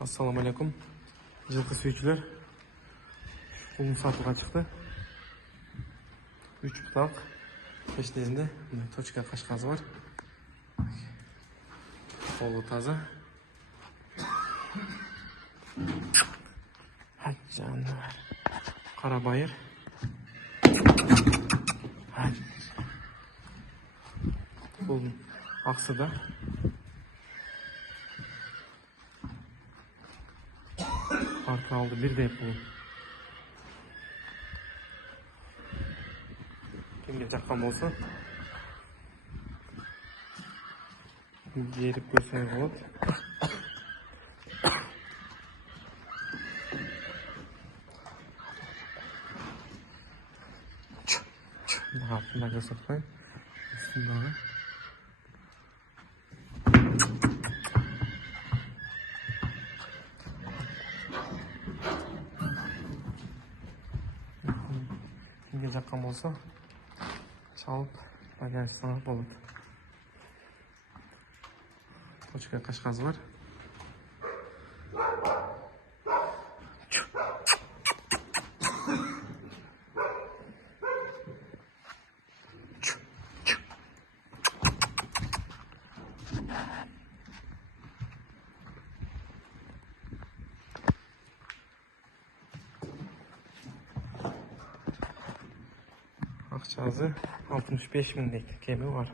Assalamu alaikum. Жылқы сүйүүчүлөр. Құлын сатуға чыкты. 3 бутак. Пештеринде точка кашказы бар. Қолы таза. Қара байыр. Бұл ақсыда. Arka aldı bir de yapalım. Kimge жаққан болса еріп көрсеңіз болады. Артында көрсетпай үстіндағы Kimge жаққан болса çalıp bagajdan болады. Точка кашказы бар. Акчасы 65 000 кеми бар.